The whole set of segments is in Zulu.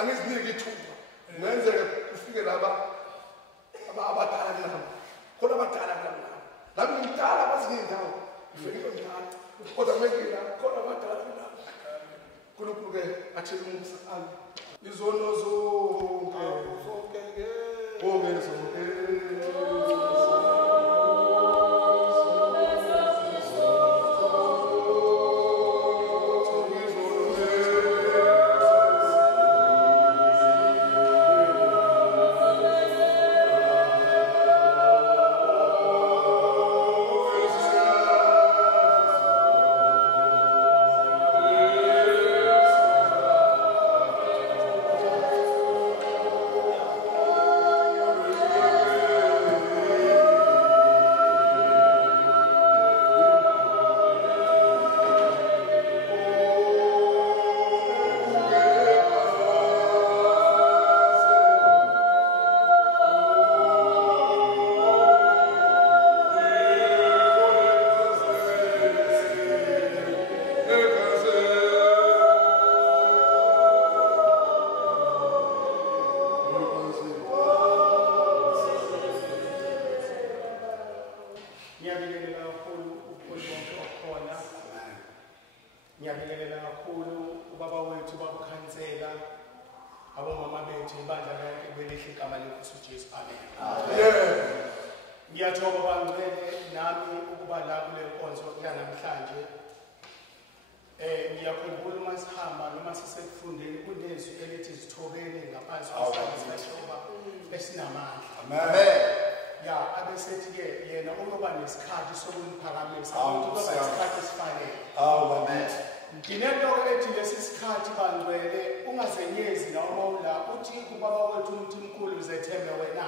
angizinike ithuba ngenzeke ufike laba abadala kulabo khona abadala kulabo lami ngidala kwezinye indawo ngifike ngidala kodwa ngeke la khona abadala kulabo uNkulunkulu-ke athele umusa ami izono zonke Ngiyabingelela kakhulu ubaba wethu babukhansela abomama bethu ibandla lonke kwelihle igama lenkosi uJesu. Amen. Ngiyathoba bangcwele nami ukuba la kule nkonzo yanamhlanje. Ngiyakhumbula uma sihamba noma sisekufundeni kunezwi elithi sithobeni ngaphansi kwesithoba esinamandla. Amen. Ya abesethi-ke yena uyoba nesikhathi sokuniphakamisa ukuthi kuba isikhathi esifanele. Amen. Nginento ethi lesi sikhathi bangcwele ungazenyezi noma ula uthi kubaba wethu umuntu omkhulu uzethembe wena.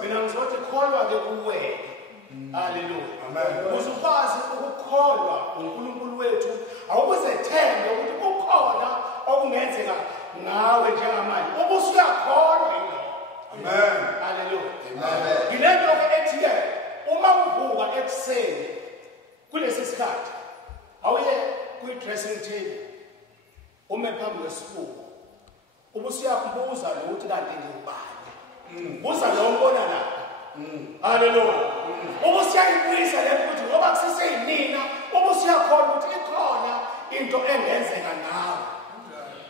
Mina ngizothi kholwa-ke kuwena. Haleluya. Amen. Uzukwazi ukukholwa uNkulunkulu wethu awukuzethembe ukuthi kukhona okungenzeka ngawe njengamanje. Ubusuyakholwa yini? Amen. Haleluya. Amen. Ngilento-ke ethi-ke uma uvuka ekuseni kulesi sikhathi awuye kwi-dressing table ume phambi kwesibuko ubusuyakubuza lo ukuthi kanti ngubani. Buza lo mbona lapha. Haleluya. Ubusuyayibuyisa le ukuthi ngoba kuseseyinina ubusuyakholwa ukuthi ikhona into engenzeka nawe.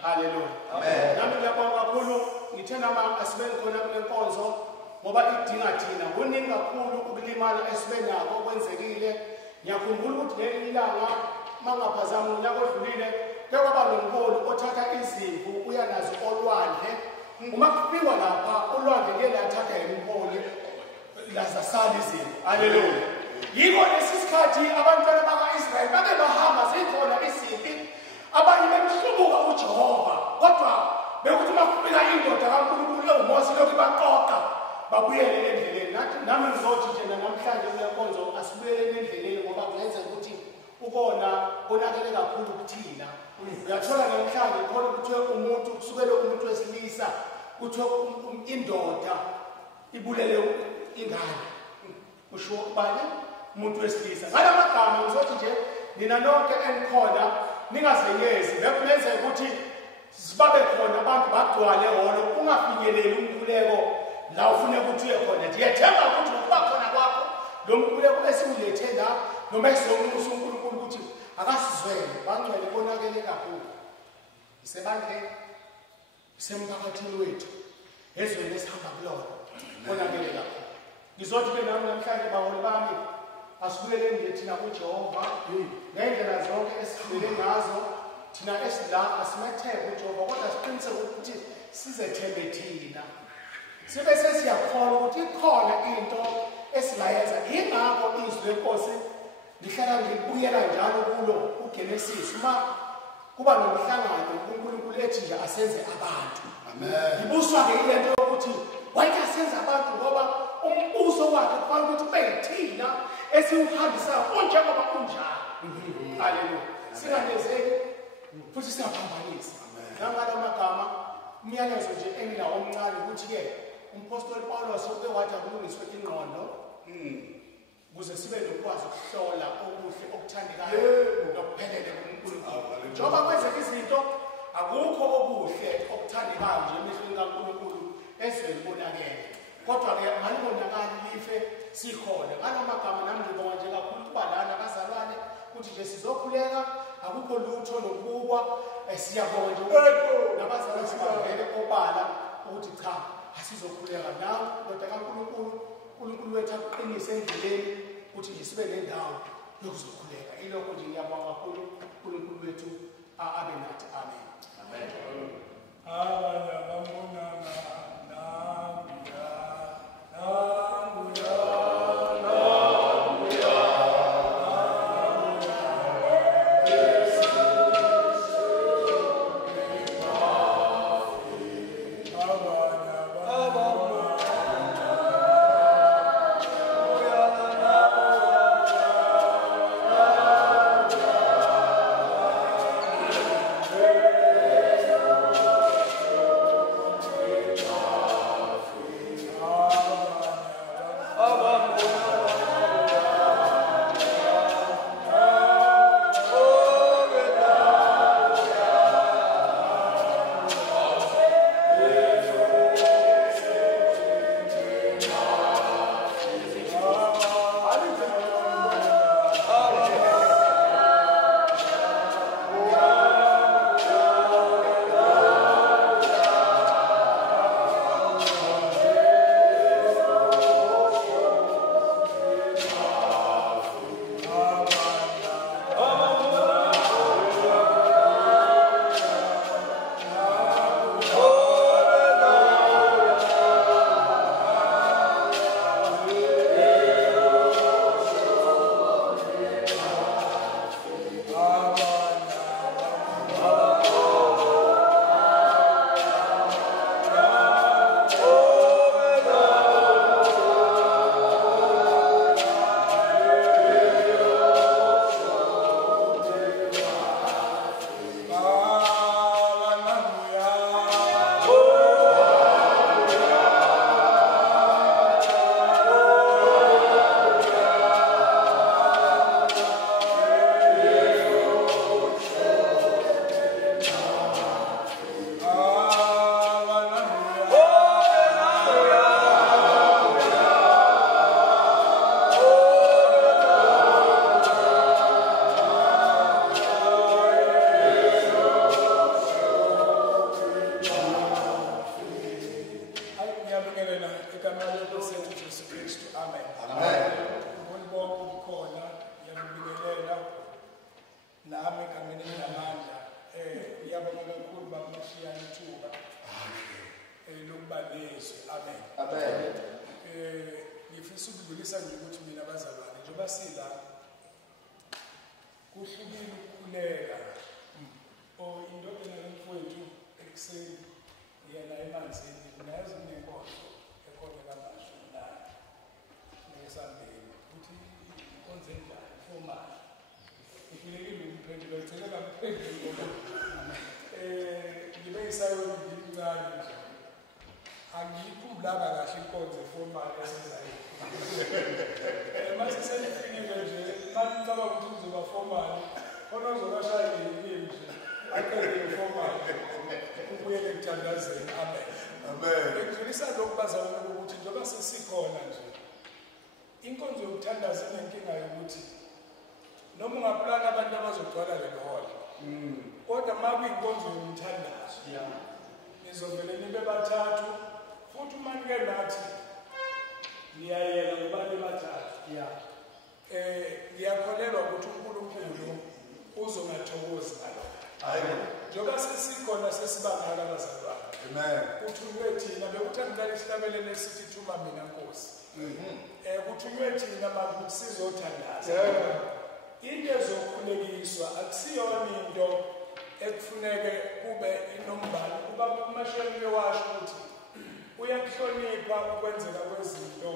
Haleluya. Amen. Nami ngiyabonga kakhulu ngithe nama asibeni khona kule nkonzo ngoba idinga thina kuningi kakhulu ukulimala esibenako okwenzekile. Ngiyakhumbula ukuthi leli ilanga mangaphazama unyaka odlulile kwaba nomholi othatha izimvu uya nazo olwandle. Uma kufikwa lapha ulwandle ke lathatha imholi lazasala izimvu. Haleluya. Yiko lesikhathi abantwana bakaIsrayeli bake bahamba zikhona izimpi abanye bemhlubuka uJehova kodwa bekuthi makufika indoda kaNkulunkulu eUmose lokhu baqoqa babuyele endleleni. Nathi nami ngizothi nje namhlanje kule nkonzo asibuyele endleleni ngoba kungenzeka ukuthi ukona konakele kakhulu kuthina. Uyathola namhlanje khona kuthiwe umuntu kusukela umuntu wesilisa kuthiwe indoda ibulele ingane. Usho ubani? Umuntu wesilisa. Ngalamagama ngizothi nje nina nonke enikhona ningazenyezi bekumenzeka ukuthi sibabe khona abantu bagcwale holo ungafinyeleli umkhuleko la ufune ukuthi uye khona. Ndiyethemba ukuthi ngokuba khona kwakho lo mkhuleko esiwulethe la noma esizomnxusa uNkulunkulu ukuthi akasizwele bangcwele konakele kakhulu. Isebandleni isemphakathini wethu ezweni esihamba kulona konakele kakhulu. Ngizothi-ke nami namhlanje baholi bami asibuyeleni nje thina kuJehova ngendlela zonke esibheke ngazo thina esila asimethembe uJehova kodwa siqiniseke ukuthi sizethembe thina sibe sesiyakholwa ukuthi ikhona into esilayenza. Yingakho izwi lenkosi lihlala ngibuyela njalo kulo uGenesis uma kuba nomhlangano uNkulunkulu ethi nje asenze abantu. Amen. Ngibuswa-ke ile nto yokuthi wayethi asenze abantu ngoba umbuso wakhe kufanele ukuthi ube yithina esiwuhambisayo unjengoba unjalo. Haleluya. Singanezeki futhi siyaphambanisa. Nangala magama umyalezo nje enginawo omncane ukuthi-ke umpostoli Pawulos uke wathi akulungiswe ingqondo ukuze sibe nokwazi ukuhlola okuhle okuthandekayo nokuphelele kuNkulunkulu. Njengoba kwenzeka izinto akukho okuhle okuthandekayo nje emehlweni kaNkulunkulu ezweni bonakele kodwa-ke alibonakali life sikhona ngalawo magama nami ngibonga nje kakhulu ukuba lana bazalwane ukuthi nje sizokhuleka akukho lutho nokubukwa siyabonga nje nabazalwane sibavele obala ukuthi cha asizokhuleka nawe ndoda kaNkulunkulu uNkulunkulu wethu aqinise endleleni ukuthi nje sibe nendawo yokuzokhuleka ilokho nje ngiyabonga kakhulu uNkulunkulu wethu abe nathi amen amen abanye abambonana inkonzo yokuthandaza inenkinga yokuthi noma ungaplana abantu abazogcwala le hall kodwa makuyinkonzo yomthandazo nizovele nibe bathathu futhi umanike nathi niyayela ubale bathathu ngiyakholelwa ukuthi uNkulunkulu uzongathokozi ngalokho njengoba sesikhona sesibangala abazalwane kuthunywe thina bekuthanda isihlabelele sithi thuma mina Nkosi kuthunywe thina makuthi sizothandaza into ezokhulekiswa akusiyona into ekufuneke kube inombalo kuba kumashayini washo ukuthi uyakuhlonipha ukwenzeka kwezinto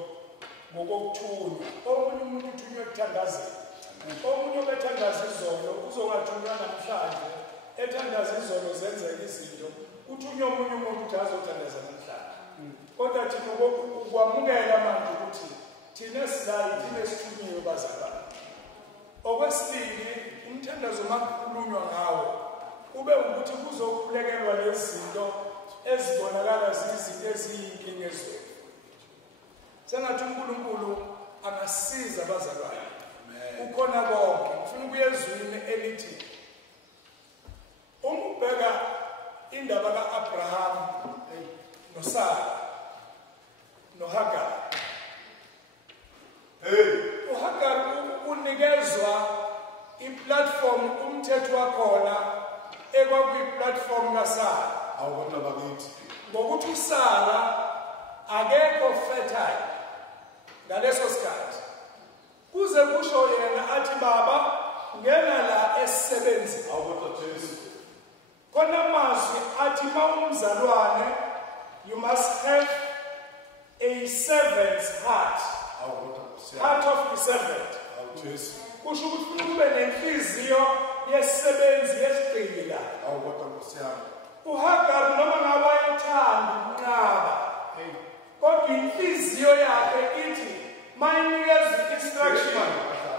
ngokuthunywa omunye umuntu uthunywe ekuthandazeni omunye obethandaza izolo uzongathunywa namhlanje ethandaza izolo zenzeka izinto uthunywe omunye umuntu ukuthi azothandaza namhlanje kodwa thina ukwamukela manje ukuthi thina silayi thina sithunyiwe bazalwane okwesibili umthandazo makukhulunywa ngawo ube ukuthi kuzokhulekelwa lezi zinto ezibonakala ziyizinto eziyinkinga ezweni. Sengathi uNkulunkulu angasiza abazalwane. Ukhona konke. Ngifuna ukuya ezwini elithi ubheka indaba kaAbraham noSara noHagar. uHagar unikezwa iplatform umthetho wakhona ekwakuyiplatform kaSara. Awubona bakithi. Ngokuthi uSara akekho fertile ngaleso sikhathi. Kuze kusho yena athi baba ngena la esisebenzi. Awubona Jesu. Kona mazwi athi mawumzalwane you must have a servant's heart. Heart of the servant. Jesu. Kusho ukuthi kube nenhliziyo yesisebenzi yesigqila. Awubona Nkosiyami. uHagar noma ngabe wayethanda ukunqaba. Kodwa inhliziyo yakhe ithi mayinikeza instruction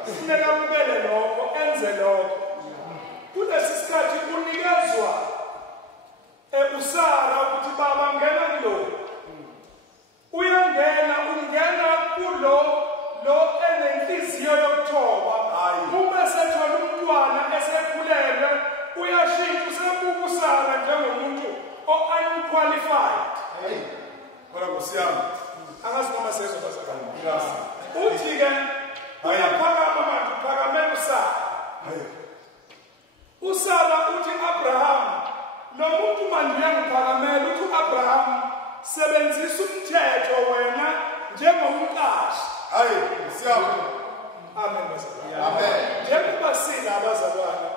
kufuneka ubele lokho enze lokho. Kulesi sikhathi unikezwa uSara ukuthi baba ngena kulo. Ungena kulo enenhliziyo yokuthoba. Uma sethola umntwana esekhulelwe uyashintsha usebuka uSara njengomuntu unqualified. Bona Nkosiyami. Angazi noma sezobazakala. Uthi ke uyaphakama manje uphakamela uSara. uSara uthi Abraham nomuntu manje uyangiphakamela uthi Abraham sebenzisa umthetho wena njengomqashi. Siyabonga. Amen bazalwane. Amen. Njengoba sina abazalwane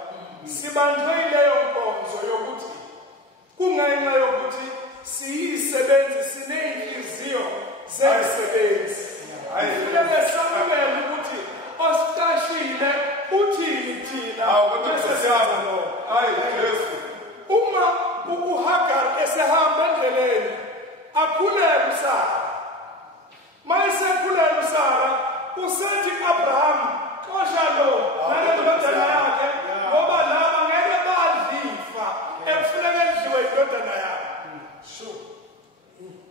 sibanjwe leyo nkonzo yokuthi kungenxa yokuthi siyisebenzi sineyinhliziyo zezisebenzi. Kufanele samukele ukuthi osiqashile uthini thina bese lo. Jesu. Uma uHagar esehamba endleleni akhulele uSara. Mayisekhulele uSara usethi Abraham xosha lo nalendodana yakhe ngoba laba ngeke badlifa ekufuneka edliwe indodana yakhe.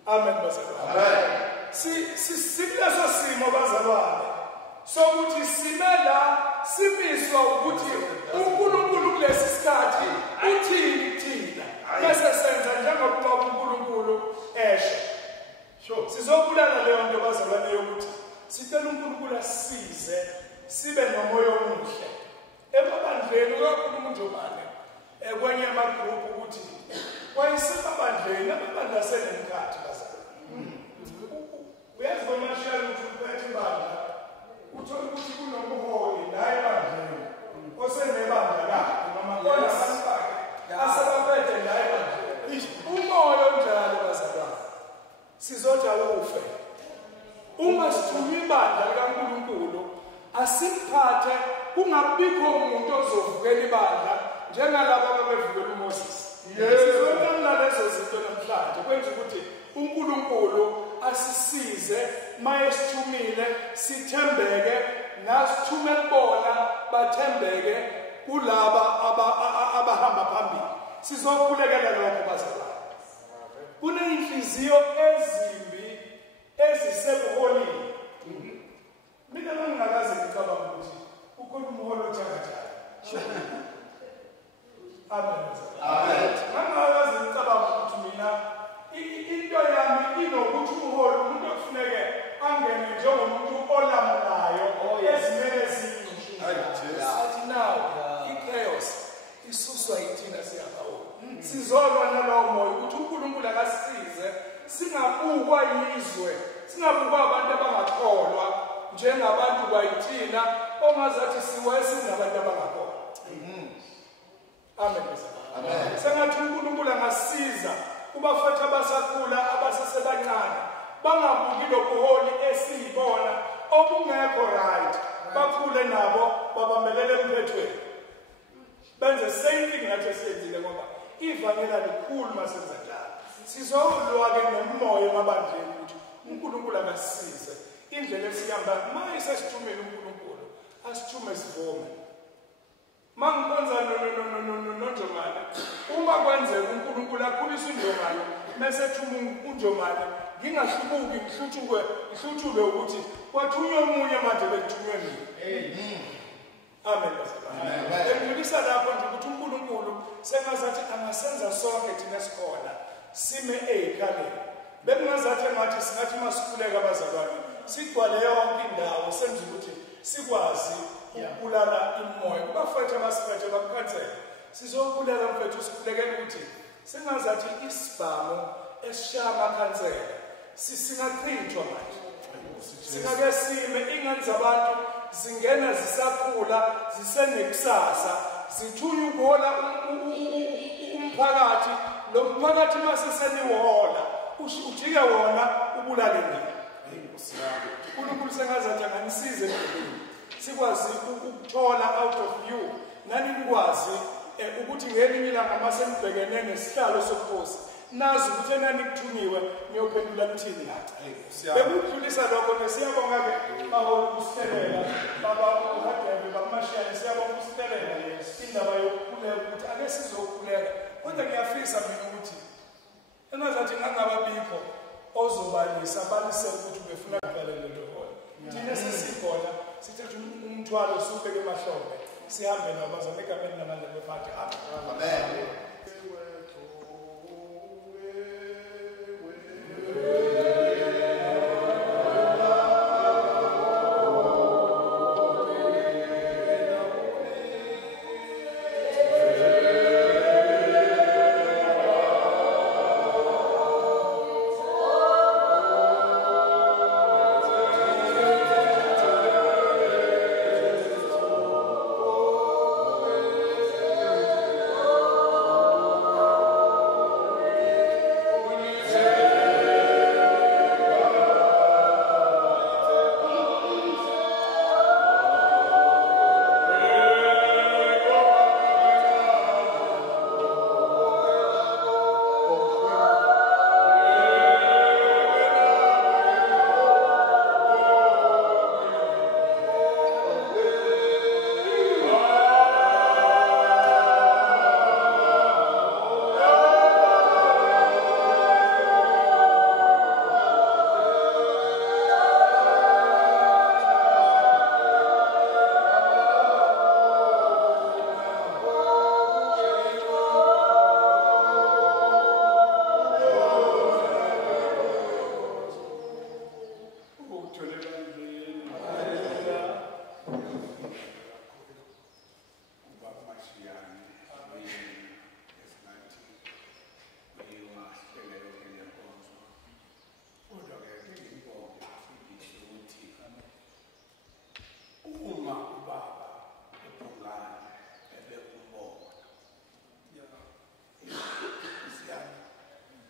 Amen bazalwane. Amen. Sikuleso simo bazalwane sokuthi simela simiswa ukuthi uNkulunkulu kulesi sikhathi uthini thina bese senza njengoba uNkulunkulu esho. Sizobulala leyo nto bazalwane yokuthi sicela uNkulunkulu asisize sibe nomoya omuhle emabandleni kakhulu njobane kwenye amagroup ukuthi wayisebandleni amabandla asenemkhathi bazalwane. Uyazi bomashali ukuthi uphethe ibandla uthola ukuthi kunobuholi la ebandleni osenebandla lakhe noma kona abantu bakhe asebaphethe la ebandleni. Umoya onjalo bazalwane sizothi awufe. Uma sithuma ibandla likaNkulunkulu asiphathe kungabikho umuntu ozovukela ibandla njengalabo ababevukela uMoses. Sizobona lezo zinto namhlanje kwenza ukuthi uNkulunkulu asisize mayesithumile sithembeke nasithume kubona bathembeke kulaba abahamba phambili. Sizokhulekela lokho bazalwane. Kuneyinhliziyo ezimbi ezisebuholini. Mina ngingakaze ngicabanga ukuthi ukhona umholo othakathaka. Amen. Amen. Ngingakaze ngicabanga ukuthi mina into yami inokuthi umholo umuntu okufuneke angene njengomuntu olamulayo ezimele eziyinhlungu. Athi nawo i-chaos isuswa yithina siyabawo. Sizolwa nalowo moya ukuthi uNkulunkulu akasize singabukwa yizwe, singabukwa abantu abangakholwa njengabantu bayithina ongazathi siwayesingabantu abangakholwa. Amen. Amen. Sengathi uNkulunkulu angasiza kubafethu abasakhula abasesebancane bangabuki lobuholi esiyibona obungekho right bakhule nabo babamelele emphethweni benze same thing nathi esenzile ngoba ivangela likhulu masenza njalo. Sizolwa ke nemoya emabandleni ukuthi uNkulunkulu akasize indlela esihamba mayisesithumele uNkulunkulu asithume sivume mangikhonza noNjomane uma kwenzeka uNkulunkulu akhulisa uNjomane mase thuma uNjomane ngingahlubuki ngihlutshulwe ukuthi kwathunywa omunye manje bekuthunywe mina. Amen. Ngidlulisa lapho nje ukuthi uNkulunkulu sengazathi angasenza sonke thina sikhona sime ey'khaleni. Bekungazathi engathi singathi masikhuleka abazalwane sigcwale yonke indawo senze ukuthi sikwazi ukubulala imoya. Bafethu abasifethe bakukhansela sizokubulela mfethu sikhulekela ukuthi sengazathi isibhamu esishaya amakhansela singachithwa manje. Singake sime ingane zabantu zingena zisakhula zisenekusasa zithunya ukuhola umphakathi lo mphakathi mase senihola ujike wona ubulale mina. uNkulunkulu sengazathi anganisize empilweni sikwazi ukuthola out of you nani nikwazi ukuthi ngelinye ilanga mase nibhekene nesihlalo sobukhosi nazi ukuthi enani kuthunyiwe niyophendula nithini lathi. Bekudlulisa lokho nesiyabonga-ke baba ukusithelela baba uHadebe bakumashiyane siyabonga ukusithelela indaba yokukhuleka ukuthi ake sizokhuleka kodwa ngiyafisa mina ukuthi engazathi ngangababikho ozobalisa balisele ukuthi befuna kuphela lento khona thina sesikhona sithatha umthwalo siwubeke emahlombe sihambe nabazalwane egameni namandla bephathe. Amen.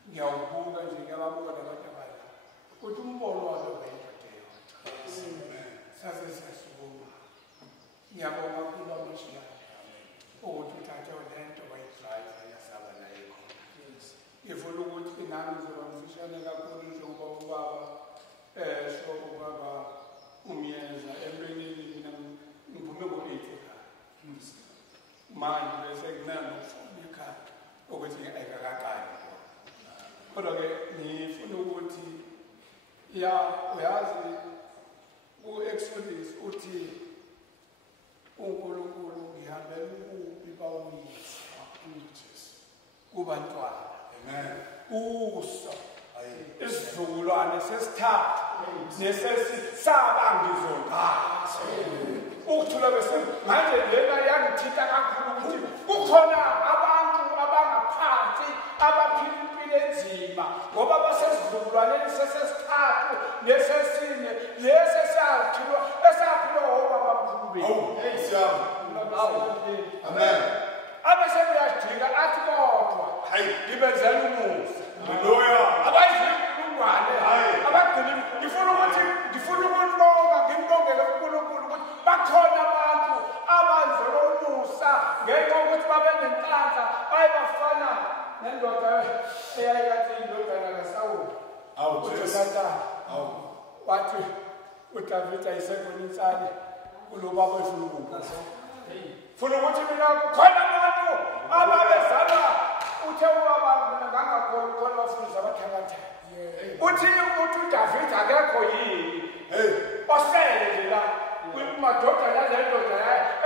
Ngiyawubuka nje ngiyababuka nabantu abadala ukuthi umbono walo wayindodeyo sase siyasukuma. Ngiyabonga kulo mashiyane ukuthi uthathe lento wayidrayiva yasaba la yikhona. Ngifuna ukuthi nami ngizoba mfishane kakhulu njengoba ubaba so ubaba umyeza empeleni mina ngiphume ngo-8 manje bese kunanofuna ekhaya ukuthi ayikakaqali. Kodwa-ke ngifuna ukuthi uyazi u-Exodus uthi uNkulunkulu ngihambele ukuphi bawumisa kubantwana. Amen. Uso isizukulwane sesithathu nesesisaba ngizondala ukuthula bese manje lena yangithinta kakhulu ukuthi kukhona abantu abangaphansi abaphila impilo enzima ngoba basesizukulwaneni sesesithathu nesesine nesesiyakhiwa esaphila obaba mkhulu bethu. Amen. Abese kuyadika athi kodwa ngibenzela umusa. Haleluya. Abayizingwane abagcina ngifuna ukubonga ngimbongele uNkulunkulu ukuthi bakhona abantu abanzela umusa ngenxa yokuthi babe nenhlanhla bayibafana nendoda eyayikathi indodana kaSawuli. uJonathani wathi uDavida ayisekho insane kulo baba efuna ukubusa Funa ukuthi mina khona abantu ababezalwa uthe ubaba ngangakholwa khona bafundisa abathakathi. Uthi uDavid akekho yini? Osele nje la kumadoda lalendoda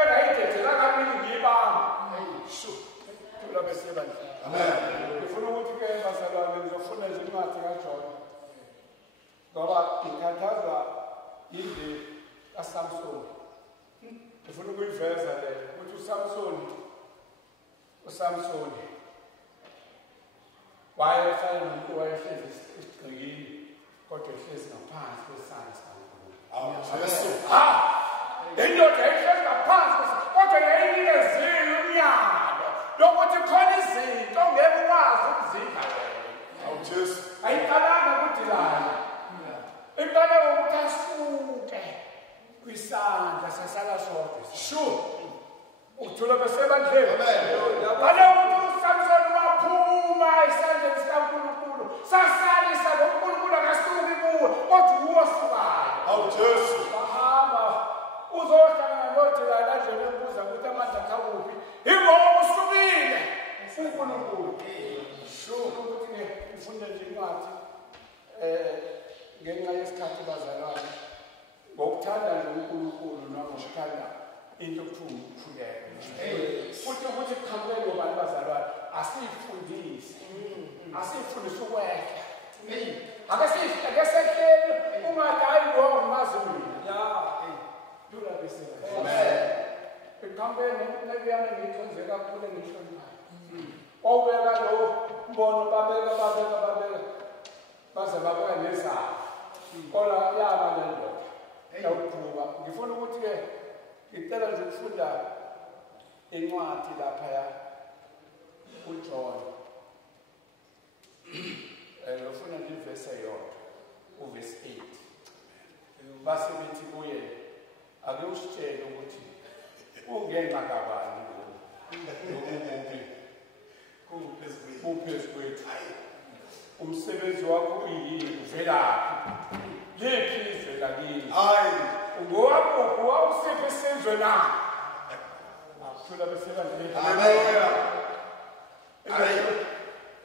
engayidedela kamini ngibamba. Thula bese bandla. Amen. Ngifuna ukuthi ke bazalwane ngizofuna nje incwadi kaJona. Ngoba ngikhathazwa yinde kaSamson. Ngifuna ukuyiveza le ukuthi uSamson wayefana nomuntu wayehlezi esigcikini kodwa ehlezi ngaphansi kwesandla sikaNkulunkulu. Indoda ehlezi ngaphansi kodwa yayinikezile umyalo lokuthi khona izinto ongeke ukwazi ukuzidla wena. Ayiqalanga ukudilana. Iqale ukuthi asuke kwisandla sasala sodwa. Sure. Uthula besebandleni. Bale ukuthi uSamson waphuma isandla sikaNkulunkulu. Sasalisa ngoNkulunkulu akasuki kuwe kodwa uwosukayo. Bahamba uzohlangana nodilana nje embuza ukuthi amandla akuphi. Ingoba usukile uNkulunkulu. Sure ukuthi ngifunda nje incwadi ngenxa yesikhathi bazalwane. Ngokuthanda nje uNkulunkulu noma ngokuthanda into okuthiwa ukukhuleka. Futhi ukuthi kukhambele ngobantu bazalwane asifundise. Asifundise ukwehla. Akesehleli ungathi hayi lo mazi mina. Thula bese. Kukhambele nebiyana ngithonze kakhulu ngihlonipha. Obeka lo mbono babeka baze babeka nezabo. Kola yaba lendoda. Yawuqhuba. Ngifuna ukuthi ke ngicela nje ukufunda incwadi lapha uJohn. Ngifuna nje ivesi eyodwa, uvesi 8. Base bethi kuye ake usitshele ukuthi ungenxa kabani lo. Kuphezu kwethu. Umsebenzi wakho uyini uvelaphi? Lephi izwe lakini? Ngowakho wawusiphe isizwe na? Thula besebandleni. Haleluya.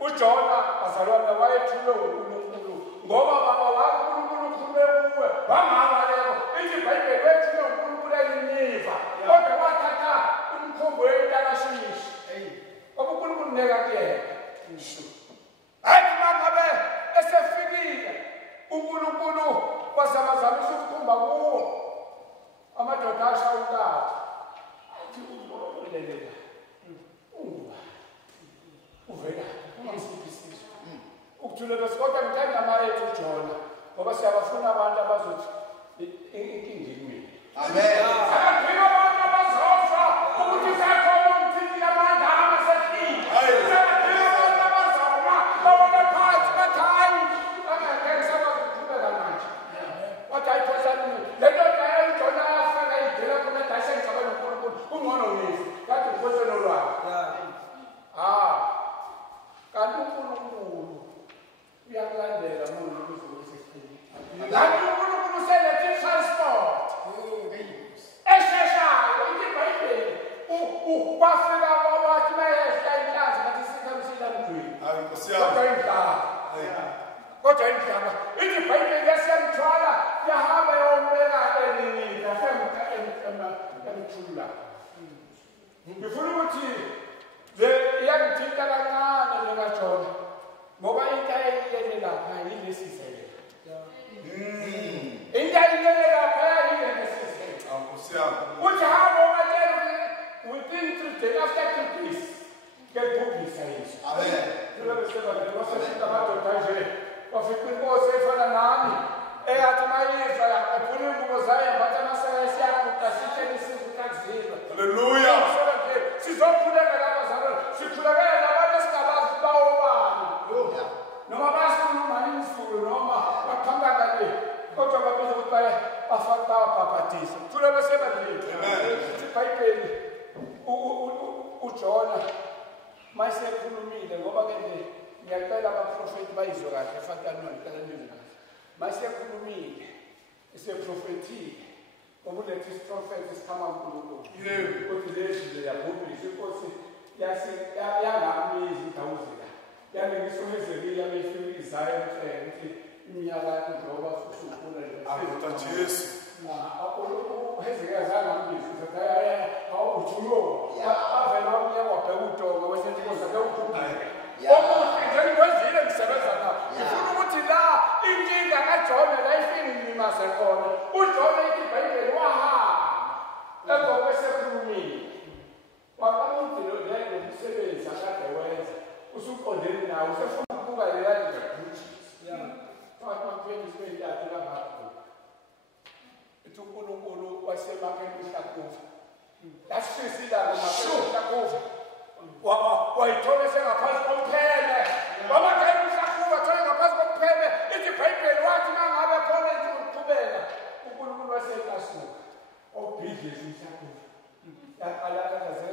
uJona bazalwane wayethule uNkulunkulu ngoba baba wakho uNkulunkulu ukhulume kuwe wangaba lelo ithi iBhayibheli wethule uNkulunkulu eliniva kodwa wathatha umkhombo weNtakashishi uNkulunkulu neka kuyena athi mangabe esefikile uNkulunkulu wazamazamisa ukukhomba kuwo amadoda ashawukade athi uzolelela uvela ungasiphisiswa ukuthule besikhoda ngithanda mayethu uJona ngoba siyabafuna abantu abazothi inkingi yini amen akafika abantu abazofa ukuthi sakhona umthini amandla amasehlile akafika abantu abazoma bawona phansi bathayi akangeke sakwazi ukuqhubeka manje wathi ayithosalini le ndoda uJona yafaka idela khona dasheni sabona uNkulunkulu ungcono nisi kathi ukhoselo lwakhe kanti uNkulunkulu uyakulandela umuntu kuzosekhini. Kanti uNkulunkulu uselethe transport. Esheshayo iBhayibheli kwafika wathi mayehla inhlanzi bathi sikhamsila mdwini. Hayi Nkosi yami. Kodwa indaba iBhayibheli yasiyamthwala yahamba yombeka elini emthula. Ngifuna ukuthi iyangithinta kancane njengaJona ngoba into ayiyele lapha yilesizele into ayiyele lapha yilesizele Nkosi yami uthi hamba ungatshela within 3 days after 3 days ngekubhisa Yesu amen kulabo sebantu basefika amadoda nje bafika inkosi efana nami eyathi mayizwa ephula ingubo zayo bathe masayesi yakuqa sithele isizwe haleluya sizokhuleka lapha zalo sikhulekela nabantu esingabazi bawobani noma basikhuluma imfulo noma baqhamuka le kodwa babiza ukuthi bafaka babhabhatisa thula besebandleni iBhayibheli uJona mayesekhulumile ngoba ke nje ngiyacela abaprofeti bayizwe kahle efatanweni kalanini kahle mayesekhulumile eseprofethile obuletha isiprofethi siphama kuNkulunkulu ukuthi lezi ziyabhubhisa inkosi yangamizi idawuzela yangeniswa eZekiya befika izayo ukuthi iminyaka njengoba futhi ukhona nje Jesu Hezekiya zangambizi zathaya awujulo avela umnyaka wabhekutonga wesenthi kozake ukhuleka omuhle ngikwenzile ngisebenza na ngifuna ukuthi la inkinga kaJona la ifini mase khona uJona iBhayibheli wahamba engokwesekhulumile waqamuthi lo umsebenzi akade wenza usuqondene nawo usefuna ukubuka lela nje Phakathi yakhe lapha uNkulunkulu wasemakeni uhlakuva lasisila ngomakeni uhlakuva wayithola sengaphansi kompheme wamakeni uhlakuva thola ngaphansi kompheme ithi iBhayibheli wathi mangabe khona into ukuqhubeka uNkulunkulu wasekasuka obhidlisa uhlakuva yaqala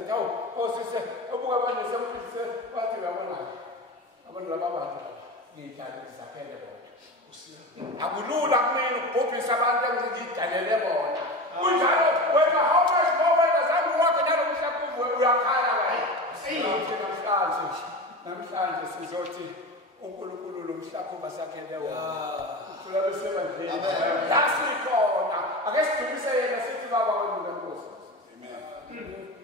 hawu osise obuka abantu semfise bathi babona abantu lababantu ngiyithanda izakhele bona akulula kumina ukubhubhisa abantu engidalele bona kunjalo wena how much more wena zange wakhe nalo mhlakuvu uyakhala namhlanje sizothi uNkulunkulu lo mhlakuvu asakhele wona uthula besebandleni lasikhona ake sidumise yena sithi baba wethu ngeNkosi amen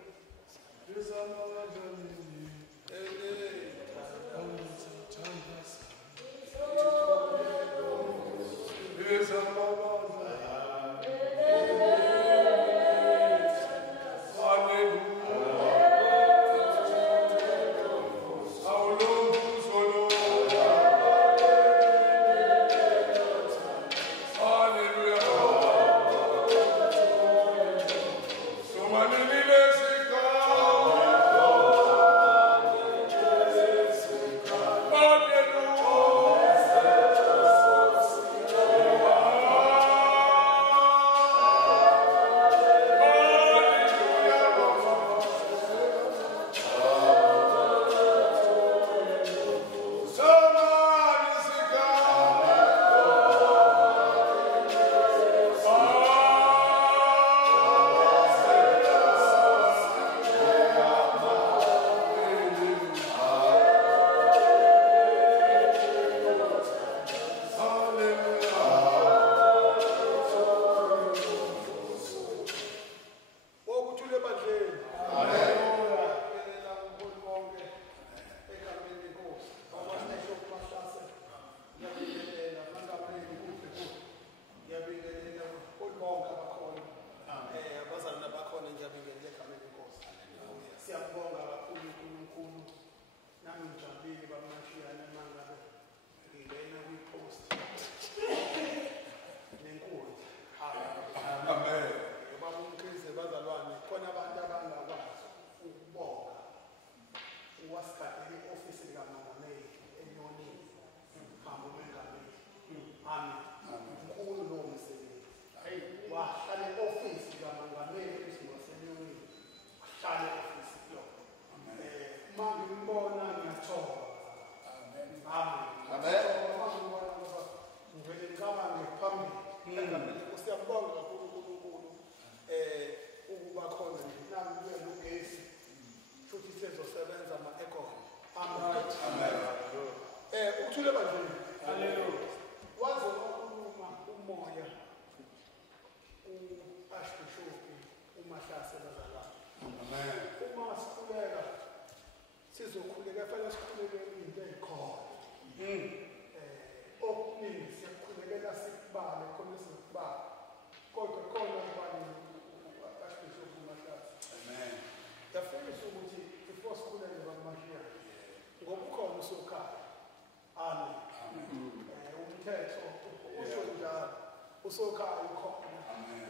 usokhaya ukhona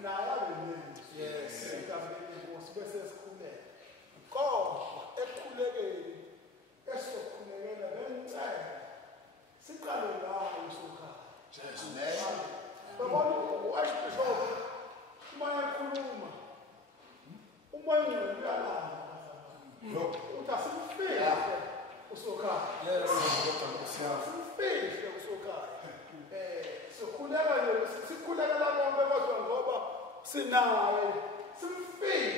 naye abenenzi yes igabeni inkosi bese sikhuleka kodwa ekukhulekeni esizokhulekela lencela siqale ngayo usokhaya yes babona uArchbishop uma ekhuluma uma ngiyalala uthi asimfihle usokhaya yes asimfihle usokhaya sikhuleka nje sikhuleka lapho kodwa ngoba sinaye simfile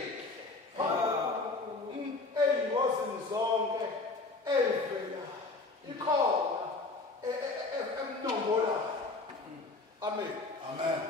ey'ngozini zonke ey'vela ikhona emnombolayo. Amen. Amen.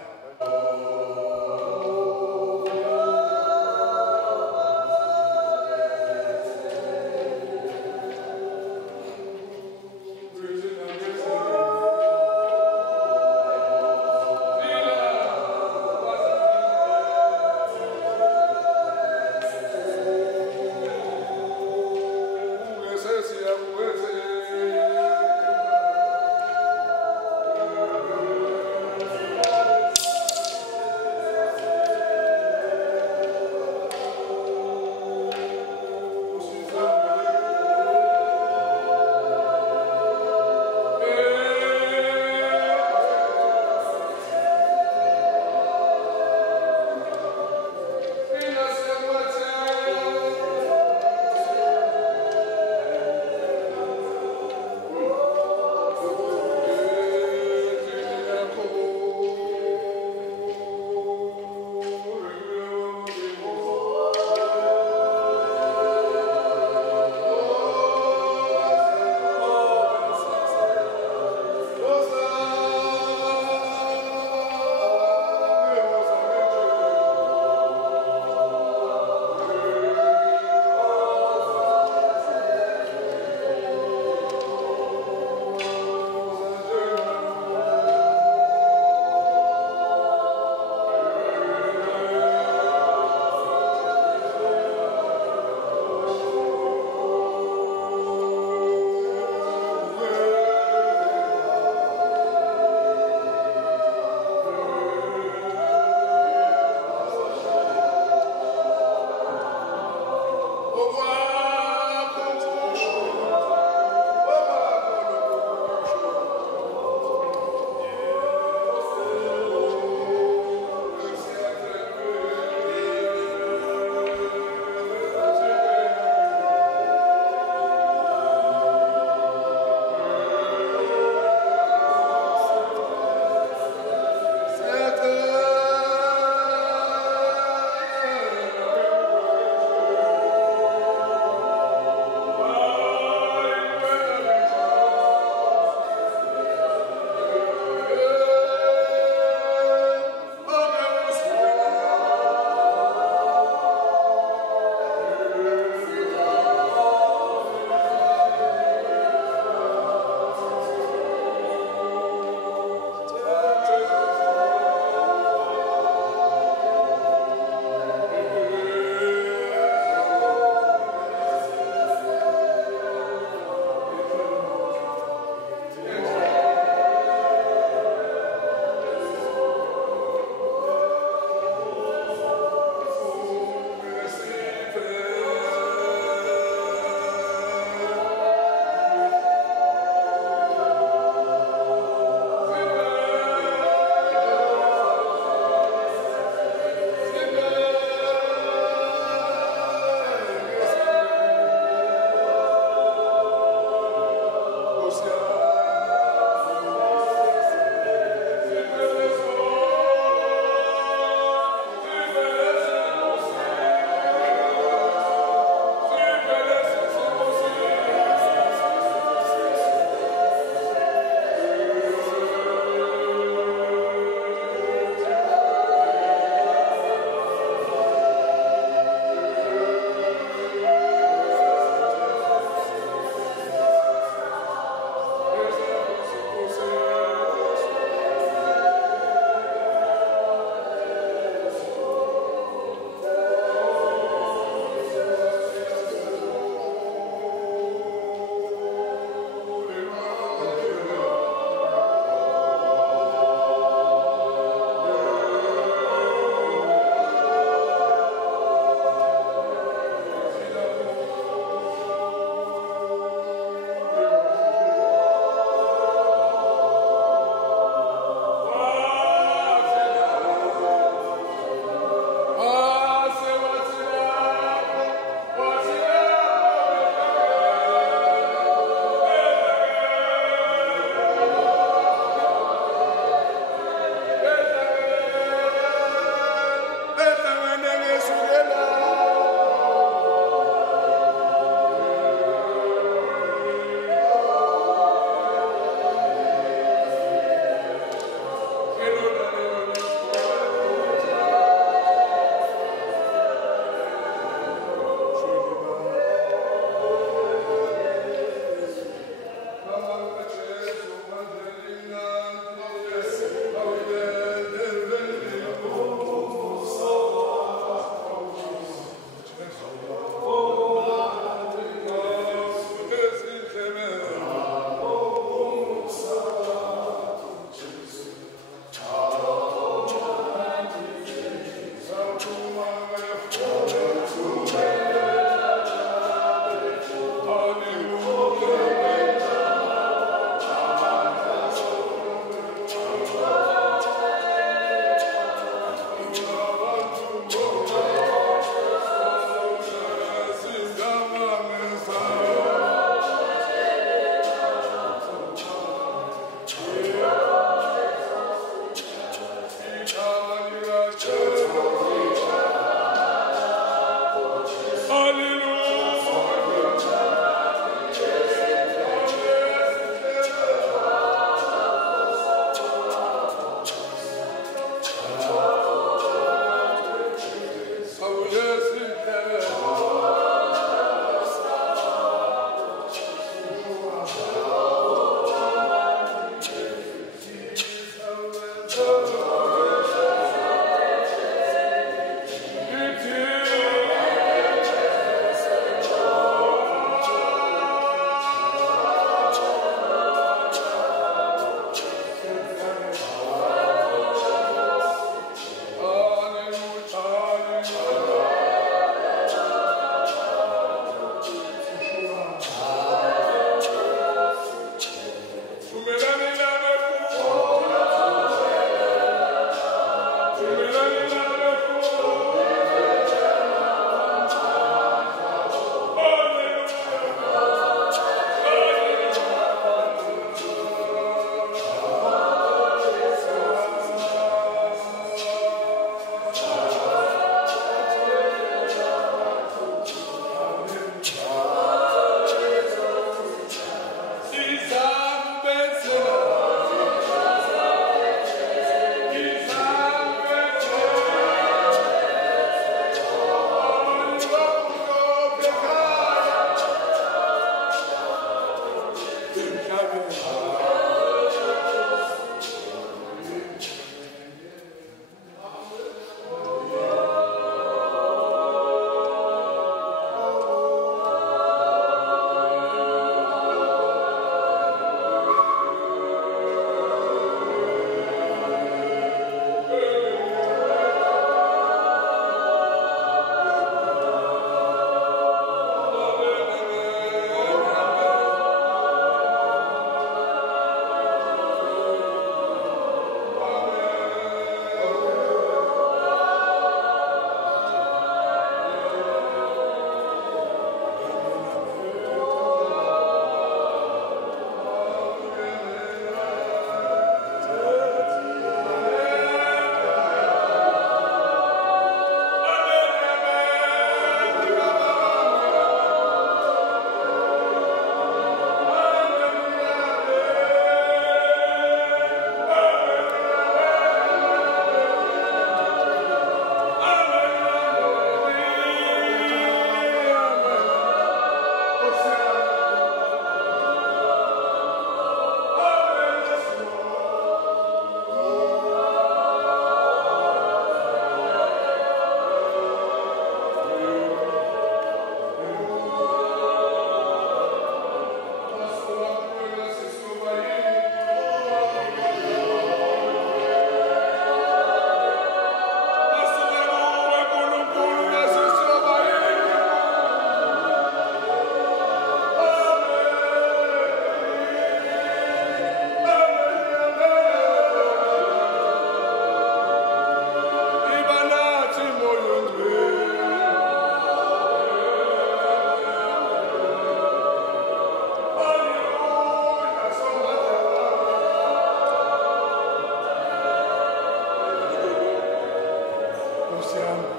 Nkosi yami.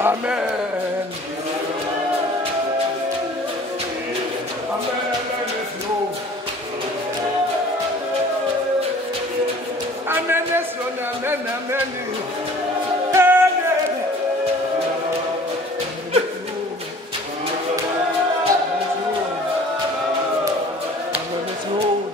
Amen. Amen. Let's go. Amen. Let's go. Amen. Amen. Amen. Let's go.